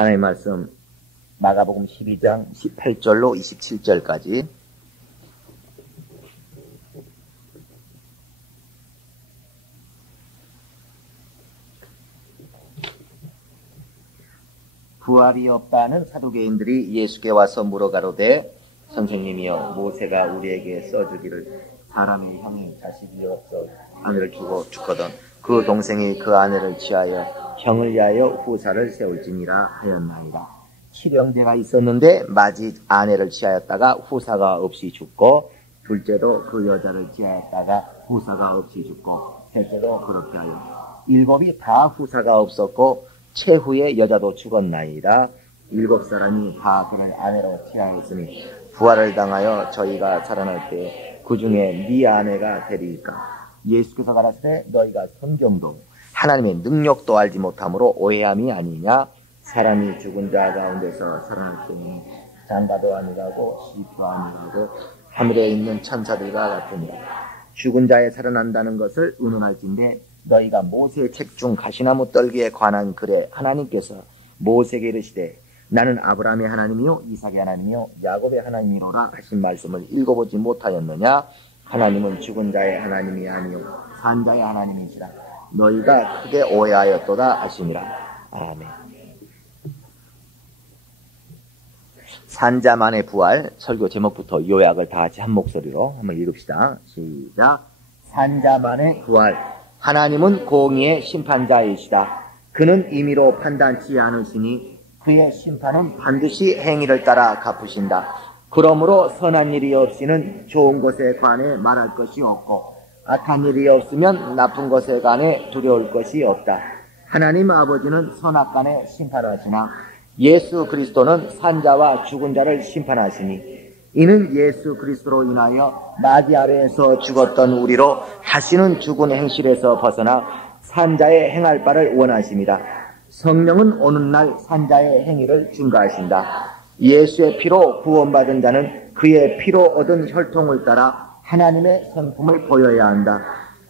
하나님 말씀 마가복음 12장 18절로 27절까지 부활이 없다는 사두개인들이 예수께 와서 물어가로되 선생님이여 모세가 우리에게 써주기를 사람의 형이 자식이 없어 아내를 주고 죽거든 그 동생이 그 아내를 취하여 형을 위하여 후사를 세울지니라 하였나이다. 칠형제가 있었는데 마지 아내를 취하였다가 후사가 없이 죽고 둘째도 그 여자를 취하였다가 후사가 없이 죽고 셋째도 그렇게 하여 일곱이 다 후사가 없었고 최후의 여자도 죽었나이다. 7사람이 다 그를 아내로 취하였으니 부활을 당하여 저희가 살아날 때 그 중에 네 아내가 되리이까. 예수께서 가라사대 너희가 성경도 하나님의 능력도 알지 못함으로 오해함이 아니냐. 사람이 죽은 자 가운데서 살아날 때는 장가도 아니라고 시도 아니라고 하늘에 있는 천사들과 같으니라. 죽은 자에 살아난다는 것을 의논할진대 너희가 모세의 책 중 가시나무 떨기에 관한 글에 하나님께서 모세에게 이르시되 나는 아브라함의 하나님이요 이삭의 하나님이요 야곱의 하나님이로라 하신 말씀을 읽어보지 못하였느냐. 하나님은 죽은 자의 하나님이 아니요 산 자의 하나님이시라. 너희가 크게 오해하였도다 하시니라. 아멘. 산자만의 부활 설교 제목부터 요약을 다 같이 한 목소리로 한번 읽읍시다. 시작. 산자만의 부활. 하나님은 공의의 심판자이시다. 그는 임의로 판단치 않으시니 그의 심판은 반드시 행위를 따라 갚으신다. 그러므로 선한 일이 없이는 좋은 것에 관해 말할 것이 없고 악한 일이 없으면 나쁜 것에 관해 두려울 것이 없다. 하나님 아버지는 선악간에 심판하시나 예수 그리스도는 산자와 죽은 자를 심판하시니 이는 예수 그리스도로 인하여 마귀 아래에서 죽었던 우리로 다시는 죽은 행실에서 벗어나 산자의 행할 바를 원하십니다. 성령은 오는 날 산자의 행위를 증거하신다. 예수의 피로 구원받은 자는 그의 피로 얻은 혈통을 따라 하나님의 성품을 보여야 한다.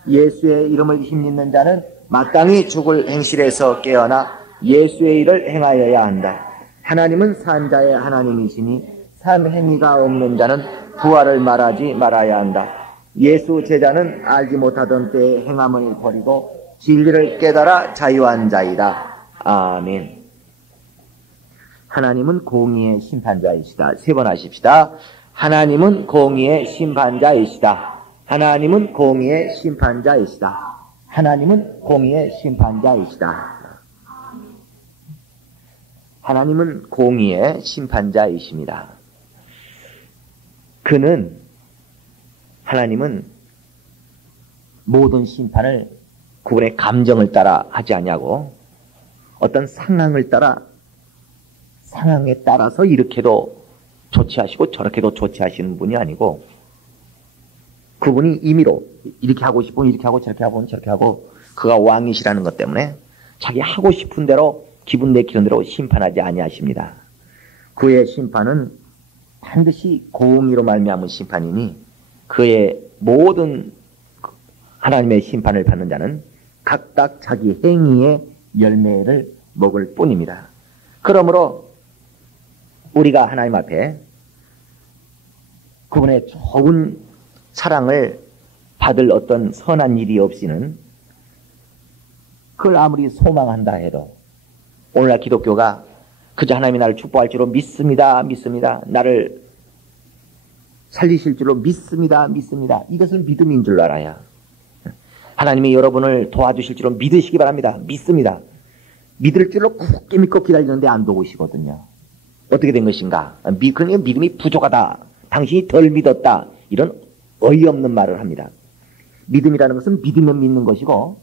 예수의 이름을 힘입는 자는 마땅히 죽을 행실에서 깨어나 예수의 일을 행하여야 한다. 하나님은 산자의 하나님이시니 산 행위가 없는 자는 부활을 말하지 말아야 한다. 예수 제자는 알지 못하던 때의 행함을 버리고 진리를 깨달아 자유한 자이다. 아멘. 하나님은 공의의 심판자이시다. 3번 하십시다. 하나님은 공의의 심판자이시다. 하나님은 공의의 심판자이시다. 하나님은 공의의 심판자이시다. 하나님은 공의의 심판자이십니다. 하나님은 모든 심판을 그분의 감정을 따라 하지 않냐고 어떤 상황에 따라서 이렇게도 조치하시고 저렇게도 조치하시는 분이 아니고 그분이 임의로 이렇게 하고 싶으면 이렇게 하고 저렇게 하고 저렇게 하고 그가 왕이시라는 것 때문에 자기 하고 싶은 대로 기분 내키는 대로 심판하지 아니하십니다. 그의 심판은 반드시 공의로 말미암은 심판이니 그의 모든 하나님의 심판을 받는 자는 각각 자기 행위의 열매를 먹을 뿐입니다. 그러므로 우리가 하나님 앞에 그분의 좋은 사랑을 받을 어떤 선한 일이 없이는 그걸 아무리 소망한다 해도 오늘날 기독교가 그저 하나님이 나를 축복할 줄로 믿습니다. 나를 살리실 줄로 믿습니다. 이것은 믿음인 줄 알아야 하나님이 여러분을 도와주실 줄로 믿으시기 바랍니다. 믿습니다. 믿을 줄로 굳게 믿고 기다리는데 안 도우시거든요. 어떻게 된 것인가? 그러니까 믿음이 부족하다. 당신이 덜 믿었다. 이런 어이없는 말을 합니다. 믿음이라는 것은 믿으면 믿는 것이고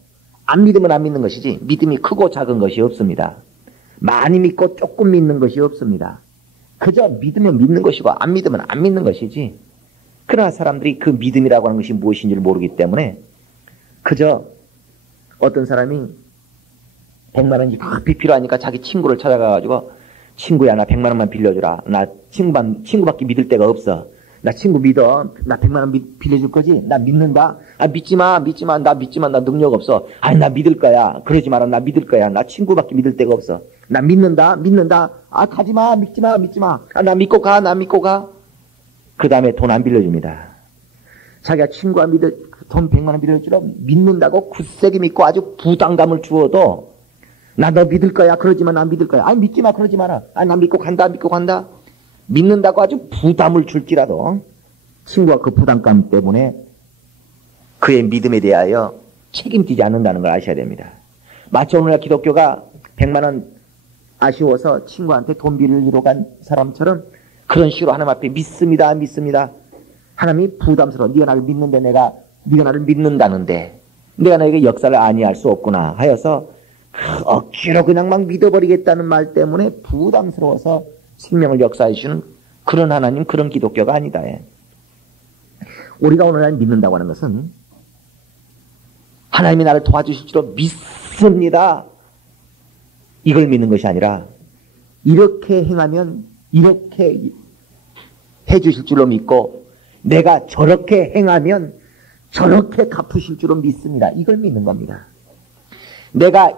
안 믿으면 안 믿는 것이지 믿음이 크고 작은 것이 없습니다. 많이 믿고 조금 믿는 것이 없습니다. 그저 믿으면 믿는 것이고 안 믿으면 안 믿는 것이지. 그러나 사람들이 그 믿음이라고 하는 것이 무엇인지를 모르기 때문에 그저 어떤 사람이 100만 원이 급히 필요하니까 자기 친구를 찾아가가지고 친구야 나 100만 원만 빌려주라. 나 친구밖에 믿을 데가 없어. 나 친구 믿어. 나 100만 원 빌려줄 거지? 나 믿는다. 아, 믿지 마. 나 능력 없어. 아니, 나 믿을 거야. 그러지 마라. 나 믿을 거야. 나 친구밖에 믿을 데가 없어. 나 믿는다. 아, 가지 마. 믿지 마. 아, 나 믿고 가. 그 다음에 돈 안 빌려줍니다. 자기가 친구가 돈 100만 원 빌려주러 믿는다고 굳세게 믿고 아주 부담감을 주어도 나 너 믿을 거야. 그러지만 나 믿을 거야. 아니, 믿지 마. 그러지 마라. 아니, 나 믿고 간다. 믿는다고 아주 부담을 줄지라도 친구가 그 부담감 때문에 그의 믿음에 대하여 책임지지 않는다는 걸 아셔야 됩니다. 마치 오늘날 기독교가 100만 원 아쉬워서 친구한테 돈 빌리러 간 사람처럼 그런 식으로 하나님 앞에 믿습니다. 하나님이 부담스러워. 네가 나를 믿는데 네가 나를 믿는다는데 내가 너에게 역사를 아니할 수 없구나 하여서 억지로 그냥 막 믿어버리겠다는 말 때문에 부담스러워서 생명을 역사해 주는 그런 하나님, 그런 기독교가 아니다. 우리가 오늘날 믿는다고 하는 것은 하나님이 나를 도와주실 줄로 믿습니다. 이걸 믿는 것이 아니라 이렇게 행하면 이렇게 해주실 줄로 믿고 내가 저렇게 행하면 저렇게 갚으실 줄로 믿습니다. 이걸 믿는 겁니다. 내가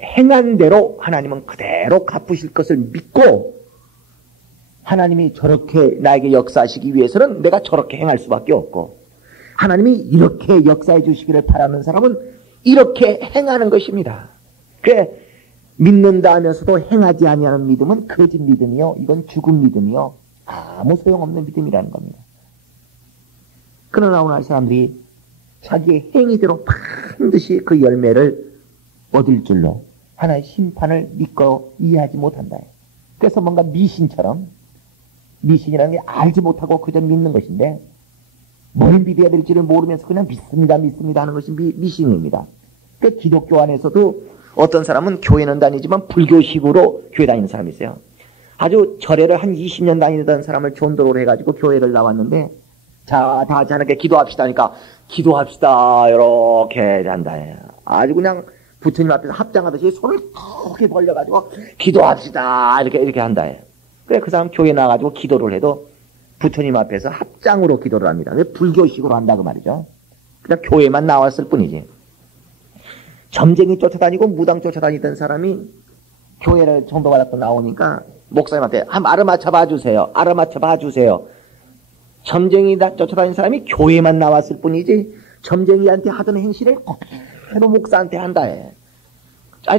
행한 대로 하나님은 그대로 갚으실 것을 믿고 하나님이 저렇게 나에게 역사하시기 위해서는 내가 저렇게 행할 수밖에 없고 하나님이 이렇게 역사해 주시기를 바라는 사람은 이렇게 행하는 것입니다. 그래 믿는다 하면서도 행하지 아니하는 믿음은 거짓 믿음이요. 이건 죽은 믿음이요. 아무 소용없는 믿음이라는 겁니다. 그러나 오늘 사람들이 자기의 행위대로 반드시 그 열매를 얻을 줄로 하나의 심판을 믿고 이해하지 못한다. 그래서 뭔가 미신이라는 게 알지 못하고 그저 믿는 것인데 뭘 믿어야 될지를 모르면서 그냥 믿습니다 하는 것이 미신입니다. 그 기독교 안에서도 어떤 사람은 교회는 다니지만 불교식으로 교회 다니는 사람이 있어요. 아주 절에를 한 20년 다니던 사람을 전도를 해가지고 교회를 나왔는데 자, 다 저녁에 기도합시다 하니까 기도합시다 이렇게 한다. 아주 그냥 부처님 앞에서 합장하듯이 손을 크게 벌려가지고 기도합시다 이렇게 한다. 그래 그 사람 교회 나가지고 기도를 해도 부처님 앞에서 합장으로 기도를 합니다. 불교식으로 한다 그 말이죠. 그냥 교회만 나왔을 뿐이지. 점쟁이 쫓아다니고 무당 쫓아다니던 사람이 교회를 전도받았고 나오니까 목사님한테 알아맞혀 봐주세요. 점쟁이 쫓아다니는 사람이 교회만 나왔을 뿐이지 점쟁이한테 하던 행실을 그대로 목사한테 한다 해.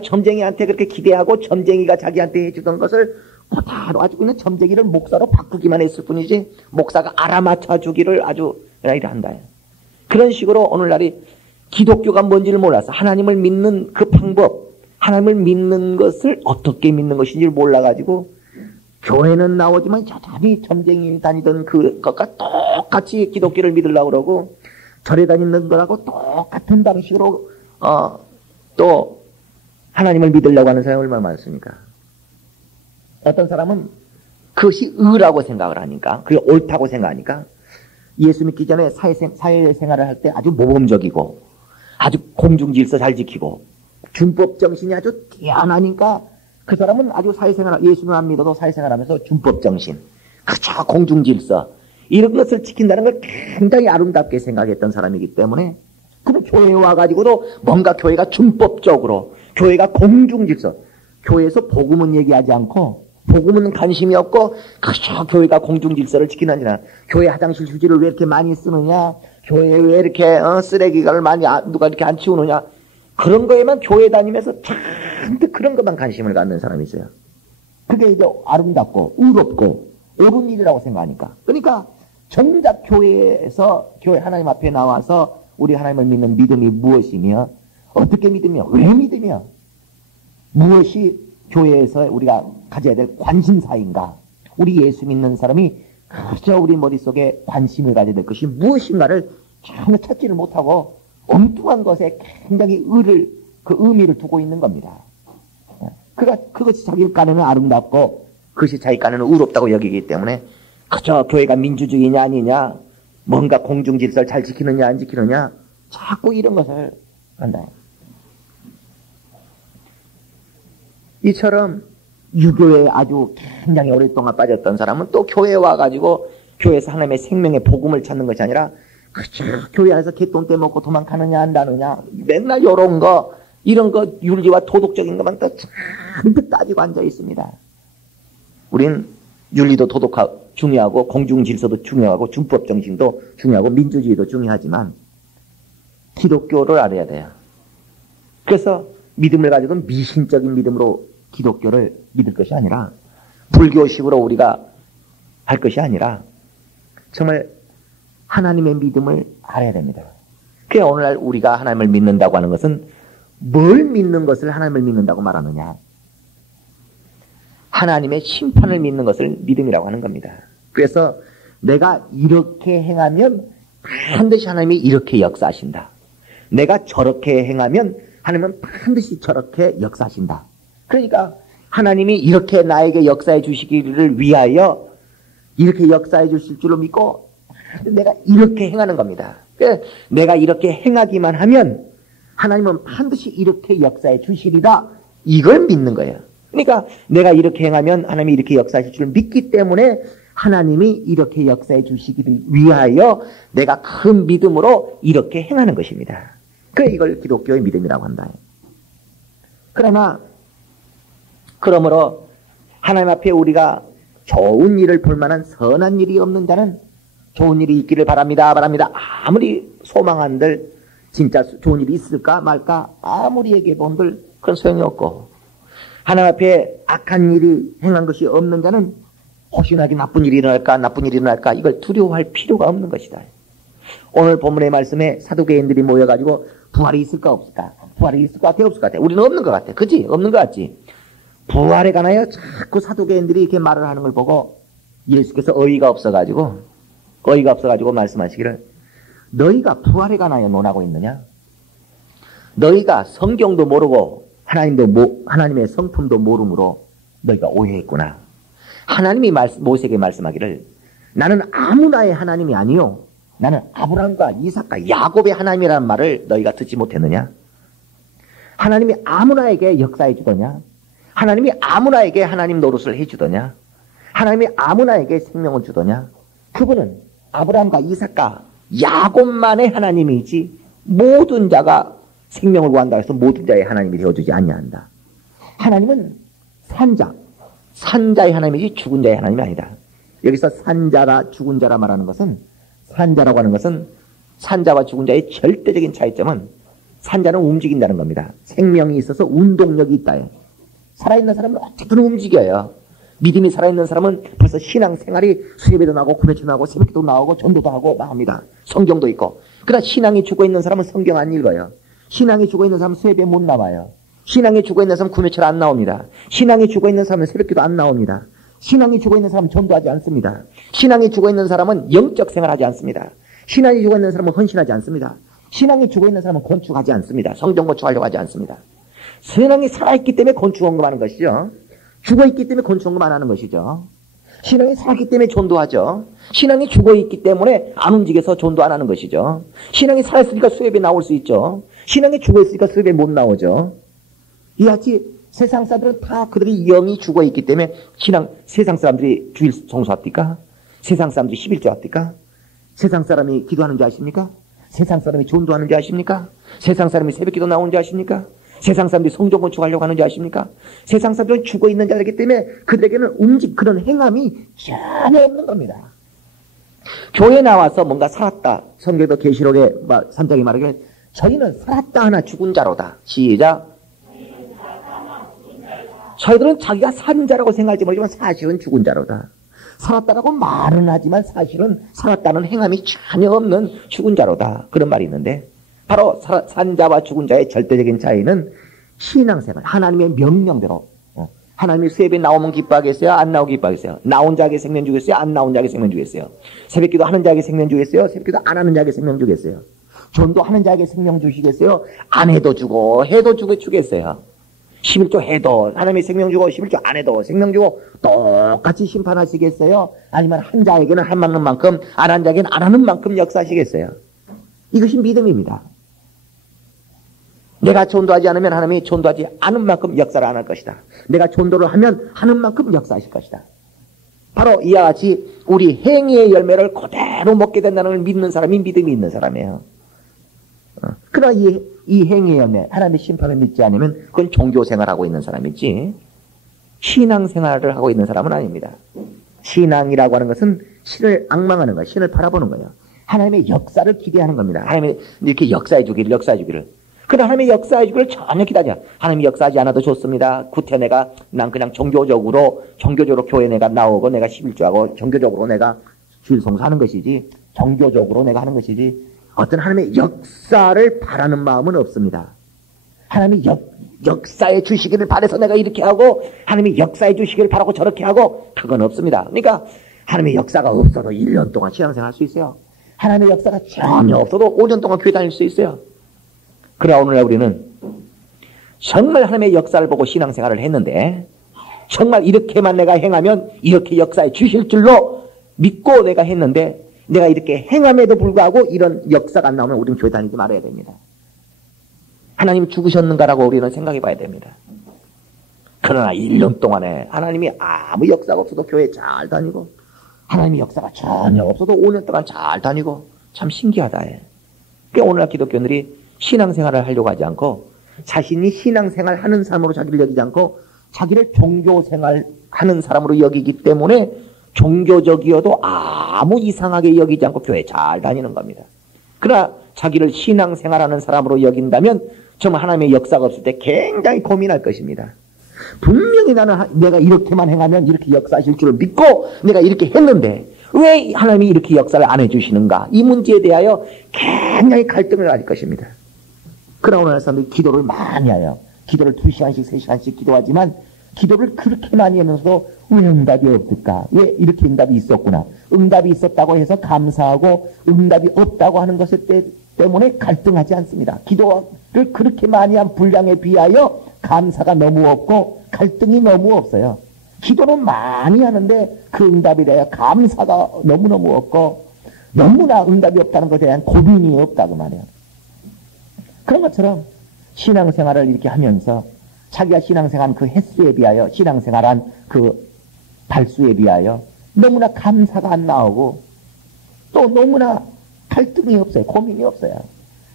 점쟁이한테 그렇게 기대하고 점쟁이가 자기한테 해주던 것을 그대로 아주 그냥 점쟁이를 목사로 바꾸기만 했을 뿐이지 목사가 알아맞혀 주기를 아주 이렇게 한다 해. 그런 식으로 오늘날이 기독교가 뭔지를 몰라서 하나님을 믿는 그 방법, 하나님을 믿는 것을 어떻게 믿는 것인지를 몰라가지고 교회는 나오지만 여전히 점쟁이 다니던 그것과 똑같이 기독교를 믿으려고 그러고 절에 다니는 거라고 똑같은 방식으로 또 하나님을 믿으려고 하는 사람이 얼마나 많습니까? 어떤 사람은 그것이 의라고 생각을 하니까 그게 옳다고 생각하니까 예수 믿기 전에 사회생활을 할 때 아주 모범적이고 아주 공중질서 잘 지키고 준법 정신이 아주 뛰어나니까 그 사람은 아주 사회생활, 예수는 안 믿어도 사회생활하면서 준법 정신, 그저 공중질서 이런 것을 지킨다는 걸 굉장히 아름답게 생각했던 사람이기 때문에 그럼 교회에 와가지고도 뭔가 교회가 준법적으로 교회가 공중질서, 교회에서 복음은 얘기하지 않고 복음은 관심이 없고 그저 교회가 공중질서를 지키느냐, 교회 화장실 휴지를 왜 이렇게 많이 쓰느냐, 교회에 왜 이렇게 쓰레기를 많이 누가 이렇게 안 치우느냐, 그런 거에만 교회 다니면서 잔뜩 그런 것만 관심을 갖는 사람이 있어요. 그게 이제 아름답고 의롭고 옳은 일이라고 생각하니까. 그러니까 정작 교회에서 교회 하나님 앞에 나와서 우리 하나님을 믿는 믿음이 무엇이며 어떻게 믿으며 왜 믿으며 무엇이 교회에서 우리가 가져야 될 관심사인가, 우리 예수 믿는 사람이 그저 우리 머릿속에 관심을 가져야 될 것이 무엇인가를 전혀 찾지를 못하고 엉뚱한 것에 굉장히 의미를 두고 있는 겁니다. 그것이 자기 깐에는 아름답고 그것이 자기 깐에는 의롭다고 여기기 때문에 그저 교회가 민주주의냐 아니냐, 뭔가 공중질서를 잘 지키느냐 안 지키느냐, 자꾸 이런 것을 한다. 이처럼 유교에 아주 굉장히 오랫동안 빠졌던 사람은 또 교회에 와가지고 교회에서 하나님의 생명의 복음을 찾는 것이 아니라 그저 교회 안에서 개돈 떼먹고 도망가느냐 안다느냐 맨날 이런 거 이런 거 윤리와 도덕적인 것만 또 잔뜩 따지고 앉아 있습니다. 우린 윤리도 도덕하고 중요하고 공중질서도 중요하고 준법 정신도 중요하고 민주주의도 중요하지만 기독교를 알아야 돼요. 그래서 믿음을 가지고 미신적인 믿음으로 기독교를 믿을 것이 아니라 불교식으로 우리가 할 것이 아니라 정말 하나님의 믿음을 알아야 됩니다. 그래야 오늘날 우리가 하나님을 믿는다고 하는 것은 뭘 믿는 것을 하나님을 믿는다고 말하느냐? 하나님의 심판을 믿는 것을 믿음이라고 하는 겁니다. 그래서 내가 이렇게 행하면 반드시 하나님이 이렇게 역사하신다. 내가 저렇게 행하면 하나님은 반드시 저렇게 역사하신다. 그러니까 하나님이 이렇게 나에게 역사해 주시기를 위하여 이렇게 역사해 주실 줄로 믿고 내가 이렇게 행하는 겁니다. 그래서 내가 이렇게 행하기만 하면 하나님은 반드시 이렇게 역사해 주시리라 이걸 믿는 거예요. 그러니까 내가 이렇게 행하면 하나님이 이렇게 역사하실 줄 믿기 때문에 하나님이 이렇게 역사해 주시기를 위하여 내가 큰 믿음으로 이렇게 행하는 것입니다. 그래 이걸 기독교의 믿음이라고 한다. 그러므로 하나님 앞에 우리가 좋은 일을 볼 만한 선한 일이 없는 자는 좋은 일이 있기를 바랍니다. 아무리 소망한들 진짜 좋은 일이 있을까 말까 아무리 얘기해 본들 그건 소용이 없고 하나님 앞에 악한 일이 행한 것이 없는 자는 혹시나게 나쁜 일이 일어날까 이걸 두려워할 필요가 없는 것이다. 오늘 본문의 말씀에 사두개인들이 모여가지고 부활이 있을까 없을까? 부활이 있을 것 같아 없을 것 같아? 우리는 없는 것 같아. 그치? 없는 것 같지? 부활에 관하여 자꾸 사두개인들이 이렇게 말을 하는 걸 보고 예수께서 어이가 없어가지고 말씀하시기를 너희가 부활에 관하여 논하고 있느냐? 너희가 성경도 모르고 하나님의 성품도 모름으로 너희가 오해했구나. 하나님이 모세에게 말씀하기를 나는 아무나의 하나님이 아니요 나는 아브라함과 이삭과 야곱의 하나님이라는 말을 너희가 듣지 못했느냐? 하나님이 아무나에게 역사해 주더냐? 하나님이 아무나에게 하나님 노릇을 해 주더냐? 하나님이 아무나에게 생명을 주더냐? 그분은 아브라함과 이삭과 야곱만의 하나님이지 모든 자가 생명을 구한다 해서 모든 자의 하나님이 되어주지 않냐한다. 하나님은 산자의 하나님이지 죽은 자의 하나님이 아니다. 여기서 산자라 죽은 자라 말하는 것은 산자라고 하는 것은 산자와 죽은 자의 절대적인 차이점은 산자는 움직인다는 겁니다. 생명이 있어서 운동력이 있다. 살아있는 사람은 어쨌든 움직여요. 믿음이 살아있는 사람은 벌써 신앙생활이 수예배도 나오고 구매도 나오고 새벽기도 나오고 전도도 하고 막 합니다. 성경도 있고. 그러나 신앙이 죽어있는 사람은 성경 안 읽어요. 신앙이 죽어있는 사람은 수예배 못 나와요. 신앙이 죽어있는 사람은 구매철 안 나옵니다. 신앙이 죽어있는 사람은 새벽기도 안 나옵니다. 신앙이 죽어있는 사람은 전도하지 않습니다. 신앙이 죽어있는 사람은 영적 생활하지 않습니다. 신앙이 죽어있는 사람은 헌신하지 않습니다. 신앙이 죽어있는 사람은 건축하지 않습니다. 성전 건축하려고 하지 않습니다. 신앙이 살아있기 때문에 건축 언급하는 것이죠. 죽어있기 때문에 건축 언급 안 하는 것이죠. 신앙이 살았기 때문에 전도하죠. 신앙이 죽어있기 때문에 안 움직여서 전도 안 하는 것이죠. 신앙이 살았으니까 수협에 나올 수 있죠. 신앙이 죽어있으니까 수협에 못 나오죠. 이같이 세상 사람들은 다 그들이 영이 죽어있기 때문에 세상 사람들이 주일 성수합니까? 세상 사람들이 11조 합니까? 세상 사람이 기도하는 줄 아십니까? 세상 사람이 전도하는 줄 아십니까? 세상 사람이 새벽기도 나오는 줄 아십니까? 세상 사람들이 성전 건축하려고 하는 줄 아십니까? 세상 사람들은 죽어있는 자들이기 때문에 그들에게는 그런 행함이 전혀 없는 겁니다. 교회 나와서 뭔가 살았다. 성경도 계시록에 3장이 말하기를 저희는 살았다 하나 죽은 자로다. 시작. 저희들은 자기가 산 자라고 생각할지 모르지만 사실은 죽은 자로다. 살았다라고 말은 하지만 사실은 살았다는 행함이 전혀 없는 죽은 자로다. 그런 말이 있는데 바로 산 자와 죽은 자의 절대적인 차이는 신앙생활, 하나님의 명령대로 하나님이 수협에 나오면 기뻐하겠어요? 안 나오기 기뻐하겠어요? 나온 자에게 생명 주겠어요? 안 나온 자에게 생명 주겠어요? 새벽기도 하는 자에게 생명 주겠어요? 새벽기도 안 하는 자에게 생명 주겠어요? 전도하는 자에게 생명 주시겠어요? 안 해도 주고 해도 주겠어요? 11조 해도 하나님이 생명 주고 11조 안 해도 생명 주고 똑같이 심판하시겠어요? 아니면 한 자에게는 한 하는 만큼 안 한 자에게는 안 하는 만큼 역사하시겠어요? 이것이 믿음입니다. 내가 전도하지 않으면 하나님이 전도하지 않은 만큼 역사를 안 할 것이다. 내가 전도를 하면 하는 만큼 역사하실 것이다. 바로 이와 같이 우리 행위의 열매를 그대로 먹게 된다는 걸 믿는 사람이 믿음이 있는 사람이에요. 그러나 이 행위의 열매, 하나님의 심판을 믿지 않으면 그건 종교생활하고 있는 사람이지 신앙생활을 하고 있는 사람은 아닙니다. 신앙이라고 하는 것은 신을 앙망하는 거예요. 신을 바라보는 거예요. 하나님의 역사를 기대하는 겁니다. 하나님의 이렇게 역사해 주기를. 그러나 하나님의 역사해 주기를 전혀 기다려. 하나님이 역사하지 않아도 좋습니다. 구태 난 그냥 종교적으로 교회 내가 나오고 내가 11조하고 종교적으로 내가 주일 송사하는 것이지, 종교적으로 내가 하는 것이지, 어떤 하나님의 역사를 바라는 마음은 없습니다. 하나님이 역사해 주시기를 바라서 내가 이렇게 하고, 하나님이 역사해 주시기를 바라고 저렇게 하고, 그건 없습니다. 그러니까 하나님의 역사가 없어도 1년 동안 신앙생활 할 수 있어요. 하나님의 역사가 전혀 없어도 5년 동안 교회 다닐 수 있어요. 그러나 오늘날 우리는 정말 하나님의 역사를 보고 신앙생활을 했는데, 정말 이렇게만 내가 행하면 이렇게 역사해 주실 줄로 믿고 내가 했는데, 내가 이렇게 행함에도 불구하고 이런 역사가 안 나오면 우리는 교회 다니지 말아야 됩니다. 하나님 죽으셨는가라고 우리는 생각해 봐야 됩니다. 그러나 1년 동안에 하나님이 아무 역사가 없어도 교회 잘 다니고, 하나님의 역사가 전혀 없어도 5년 동안 잘 다니고, 참 신기하다. 그러니까 오늘날 기독교인들이 신앙생활을 하려고 하지 않고, 자신이 신앙생활 하는 사람으로 자기를 여기지 않고, 자기를 종교생활 하는 사람으로 여기기 때문에 종교적이어도 아무 이상하게 여기지 않고 교회 잘 다니는 겁니다. 그러나 자기를 신앙생활하는 사람으로 여긴다면 정말 하나님의 역사가 없을 때 굉장히 고민할 것입니다. 분명히 나는 내가 이렇게만 행하면 이렇게 역사하실 줄을 믿고 내가 이렇게 했는데 왜 하나님이 이렇게 역사를 안 해주시는가? 이 문제에 대하여 굉장히 갈등을 가질 것입니다. 그러나 오늘날 사람들이 기도를 많이 해요. 기도를 2시간씩 3시간씩 기도하지만 기도를 그렇게 많이 하면서도 왜 응답이 없을까? 왜 이렇게 응답이 있었구나? 응답이 있었다고 해서 감사하고 응답이 없다고 하는 것에 때문에 갈등하지 않습니다. 기도를 그렇게 많이 한 분량에 비하여 감사가 너무 없고 갈등이 너무 없어요. 기도는 많이 하는데 그 응답에 대하여 감사가 너무너무 없고 너무나 응답이 없다는 것에 대한 고민이 없다고 말해요. 그런 것처럼 신앙생활을 이렇게 하면서 자기가 신앙생활한 그 횟수에 비하여 신앙생활한 그 발수에 비하여 너무나 감사가 안 나오고 또 너무나 갈등이 없어요. 고민이 없어요.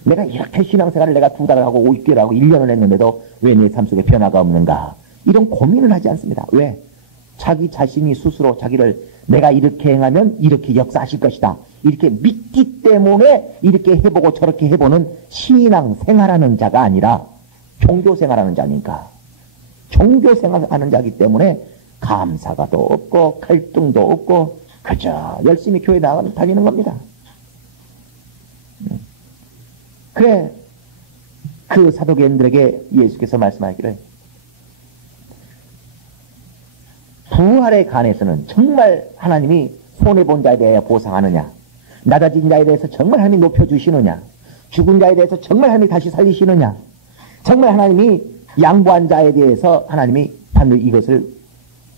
내가 이렇게 신앙생활을 내가 2달을 하고 6개월 하고 1년을 했는데도 왜 내 삶 속에 변화가 없는가? 이런 고민을 하지 않습니다. 왜? 자기 자신이 스스로 자기를 내가 이렇게 행하면 이렇게 역사하실 것이다. 이렇게 믿기 때문에 이렇게 해보고 저렇게 해보는 신앙생활하는 자가 아니라 종교생활하는 자니까. 종교생활하는 자이기 때문에 감사가도 없고 갈등도 없고 그저 열심히 교회 다니는 겁니다. 그래 그 사도계인들에게 예수께서 말씀하기를 부활에 관해서는 정말 하나님이 손해본 자에 대해 보상하느냐, 낮아진 자에 대해서 정말 하나님이 높여주시느냐, 죽은 자에 대해서 정말 하나님이 다시 살리시느냐, 정말 하나님이 양보한 자에 대해서 하나님이 반드시 이것을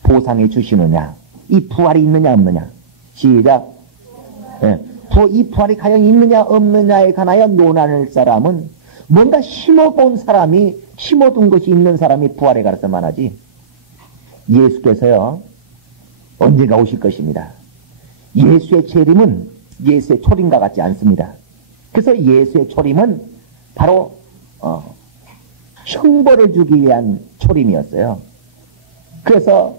보상해 주시느냐, 이 부활이 있느냐 없느냐. 시작. 이 부활이 과연 있느냐 없느냐에 관하여 논할 사람은 뭔가 심어본 사람이 심어둔 것이 있는 사람이 부활에 관해서만 하지 예수께서요 언제가 오실 것입니다. 예수의 재림은 예수의 초림과 같지 않습니다. 그래서 예수의 초림은 바로 형벌을 주기 위한 초림이었어요. 그래서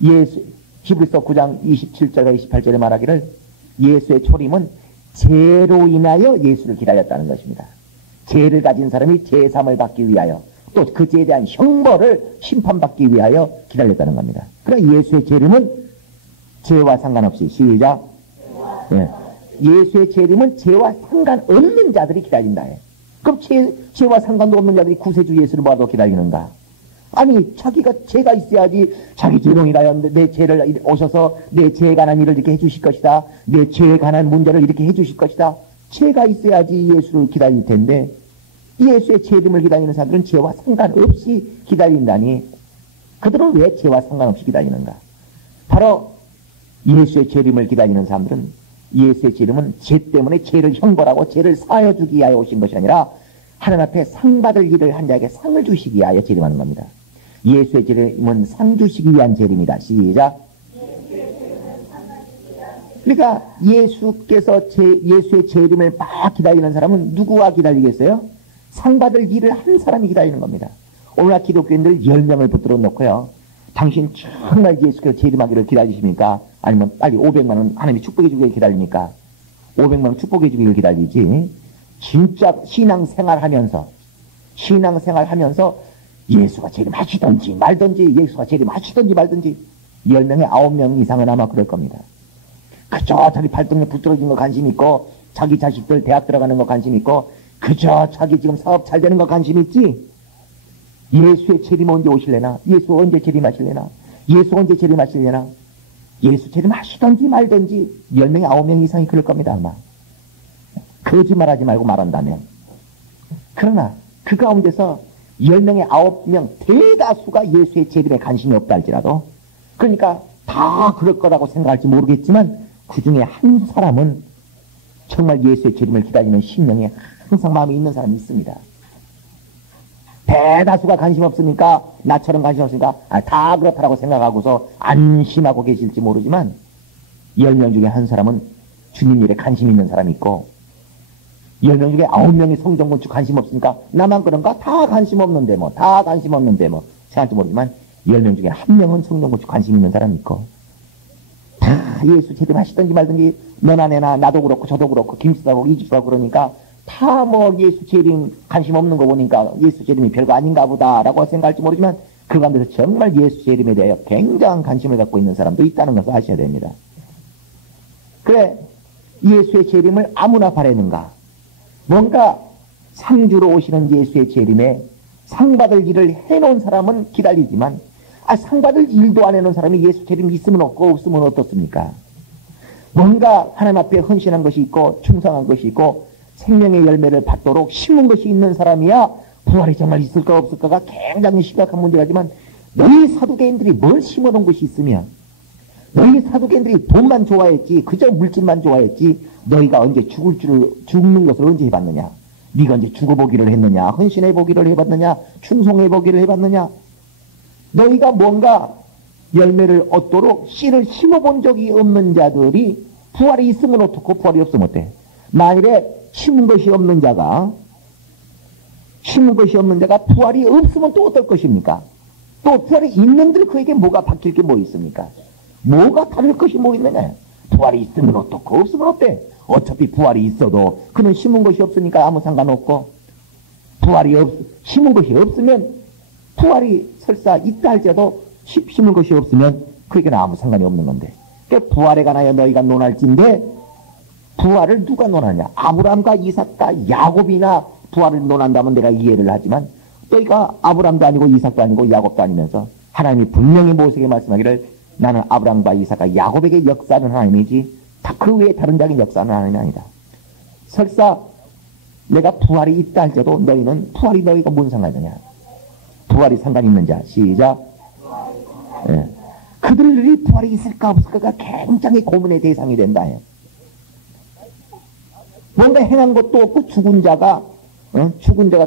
히브리서 9장 27절과 28절에 말하기를 예수의 초림은 죄로 인하여 예수를 기다렸다는 것입니다. 죄를 가진 사람이 죄삼을 받기 위하여 또 그 죄에 대한 형벌을 심판받기 위하여 기다렸다는 겁니다. 그러나 예수의 재림은 죄와 상관없이 시작. 예수의 재림은 죄와 상관없는 자들이 기다린다. 그럼 죄와 상관도 없는 자들이 구세주 예수를 봐도 기다리는가? 아니 자기가 죄가 있어야지 자기 죄롱이라요. 내 죄를 오셔서 내 죄에 관한 일을 이렇게 해주실 것이다. 내 죄에 관한 문제를 이렇게 해주실 것이다. 죄가 있어야지 예수를 기다릴 텐데 예수의 재림을 기다리는 사람들은 죄와 상관없이 기다린다니 그들은 왜 죄와 상관없이 기다리는가? 바로 예수의 재림을 기다리는 사람들은 예수의 재림은 죄 때문에 죄를 형벌하고 죄를 사하여주기 위하여 오신 것이 아니라 하나님 앞에 상 받을 일을 한 자에게 상을 주시기 위하여 재림하는 겁니다. 예수의 재림은 상 주시기 위한 재림이다. 시작. 그러니까 예수의 재림을 막 기다리는 사람은 누구와 기다리겠어요? 상 받을 일을 한 사람이 기다리는 겁니다. 오늘날 기독교인들 10명을 붙들어 놓고요. 당신 정말 예수께서 재림하기를 기다리십니까? 아니면 빨리 500만 원 하나님이 축복해 주기를 기다립니까? 500만 원 축복해 주기를 기다리지. 진짜 신앙생활하면서 예수가 재림하시든지 말든지, 예수가 재림하시든지 말든지 10명에 9명 이상은 아마 그럴 겁니다. 그저 자기 발등에 붙들어진 거 관심 있고, 자기 자식들 대학 들어가는 거 관심 있고, 그저 자기 지금 사업 잘 되는 거 관심 있지. 예수의 재림 언제 오실래나? 예수 언제 재림하실래나? 예수 언제 재림하실래나? 예수 재림하시든지 말든지 10명에 9명 이상이 그럴 겁니다 아마. 거짓말하지 말고 말한다면. 그러나 그 가운데서 10명에 9명 대다수가 예수의 재림에 관심이 없다 할지라도, 그러니까 다 그럴 거라고 생각할지 모르겠지만 그 중에 한 사람은 정말 예수의 재림을 기다리는 심령에 항상 마음이 있는 사람이 있습니다. 대다수가 관심 없으니까, 나처럼 관심 없으니까 다 그렇다라고 생각하고서 안심하고 계실지 모르지만 10명 중에 한 사람은 주님 일에 관심 있는 사람이 있고, 10명 중에 9명이 성전 건축 관심 없으니까 나만 그런가? 다 관심 없는데 생각할지 모르지만 10명 중에 한 명은 성전 건축 관심 있는 사람이 있고, 다 예수 재림하시든지 말든지 너나 내나 나도 그렇고 저도 그렇고 김씨도 하고 이집도 하고 그러니까 다 예수 재림 관심 없는 거 보니까 예수 재림이 별거 아닌가 보다라고 생각할지 모르지만 그 가운데서 정말 예수 재림에 대하여 굉장한 관심을 갖고 있는 사람도 있다는 것을 아셔야 됩니다. 그래, 예수의 재림을 아무나 바라는가? 뭔가 상주로 오시는 예수의 재림에 상 받을 일을 해놓은 사람은 기다리지만, 상 받을 일도 안 해놓은 사람이 예수 재림이 있으면 없고 없으면 어떻습니까? 뭔가 하나님 앞에 헌신한 것이 있고 충성한 것이 있고 생명의 열매를 받도록 심은 것이 있는 사람이야 부활이 정말 있을까 없을까가 굉장히 심각한 문제라지만, 너희 사두개인들이 뭘 심어놓은 것이 있으면, 너희 사두개인들이 돈만 좋아했지, 그저 물질만 좋아했지, 너희가 언제 죽는 것을 언제 해봤느냐? 네가 언제 죽어보기를 했느냐? 헌신해보기를 해봤느냐? 충성해보기를 해봤느냐? 너희가 뭔가 열매를 얻도록 씨를 심어본 적이 없는 자들이 부활이 있으면 어떻고 부활이 없으면 어때? 만일에 심은 것이 없는 자가 부활이 없으면 또 어떨 것입니까? 또 부활이 있는들 그에게 뭐가 바뀔 게 뭐 있습니까? 뭐가 다를 것이 뭐 있느냐? 부활이 있으면 어떻고 없으면 어때? 어차피 부활이 있어도 그는 심은 것이 없으니까 아무 상관없고, 심은 것이 없으면 부활이 설사 있다 할지라도 심은 것이 없으면 그에게는 아무 상관이 없는 건데, 그러니까 부활에 관하여 너희가 논할진데 부활을 누가 논하냐? 아브라함과 이삭과 야곱이나 부활을 논한다면 내가 이해를 하지만, 너희가 아브라함도 아니고 이삭도 아니고 야곱도 아니면서 하나님이 분명히 모세에게 말씀하기를 나는 아브라함과 이삭과 야곱에게 역사하는 하나님이지 그 외에 다른 자에게 역사하는 하나님이 아니다. 설사 내가 부활이 있다 할지라도 부활이 너희가 뭔 상관이냐? 부활이 상관 있는 자, 시작. 예. 그들이 부활이 있을까 없을까가 굉장히 고민의 대상이 된다. 뭔가 행한 것도 없고 죽은 자가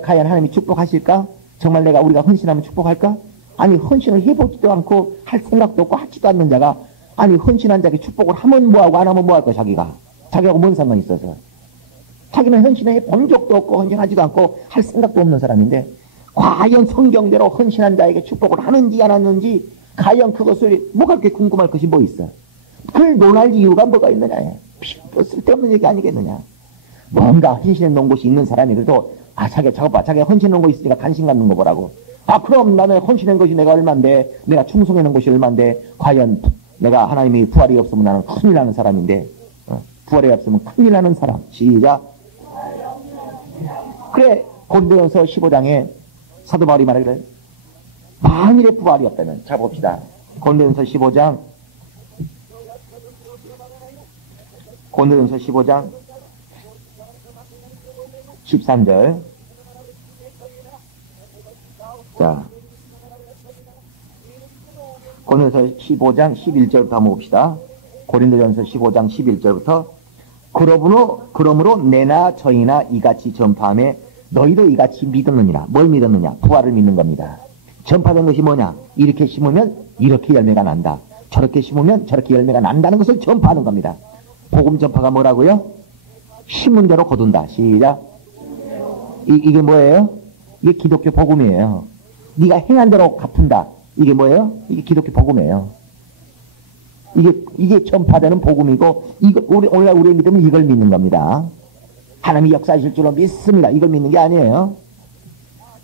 과연 하나님이 축복하실까? 정말 우리가 헌신하면 축복할까? 아니, 헌신을 해보지도 않고 할 생각도 없고 하지도 않는 자가, 아니, 헌신한 자에게 축복을 하면 뭐하고 안 하면 뭐할 거야? 자기하고 뭔 상관이 있어서. 자기는 헌신해 본 적도 없고 헌신하지도 않고 할 생각도 없는 사람인데, 과연 성경대로 헌신한 자에게 축복을 하는지 안 하는지 과연 그것을 뭐가 그렇게 궁금할 것이 뭐 있어? 그걸 논할 이유가 뭐가 있느냐? 쓸데없는 얘기 아니겠느냐? 뭔가 헌신해 놓은 곳이 있는 사람이 그래도 자기가 헌신해 놓은 곳이 있으니까 관심 갖는 거 보라고. 그럼 나는 헌신한 것이 내가 얼만데, 내가 충성해 놓은 것이 얼만데, 과연 내가 하나님이 부활이 없으면 나는 큰일 나는 사람인데, 부활이 없으면 큰일 나는 사람. 시작. 그래, 고린도전서 15장에 사도 바울이 말하기를 만일에 부활이 없다면, 자 봅시다. 고린도전서 15장 13절. 자, 고린도전서 15장 11절부터 한번 봅시다. 고린도전서 15장 11절부터 그러므로 내나 저희나 이같이 전파함에 너희도 이같이 믿었느니라. 뭘 믿었느냐? 부활을 믿는 겁니다. 전파된 것이 뭐냐? 이렇게 심으면 이렇게 열매가 난다. 저렇게 심으면 저렇게 열매가 난다는 것을 전파하는 겁니다. 복음 전파가 뭐라고요? 신문대로 거둔다. 시작. 이게 뭐예요? 이게 기독교 복음이에요. 네가 행한 대로 갚은다. 이게 뭐예요? 이게 기독교 복음이에요. 이게 전파되는 복음이고, 오늘날 우리의 믿음은 이걸 믿는 겁니다. 하나님이 역사하실 줄로 믿습니다. 이걸 믿는 게 아니에요.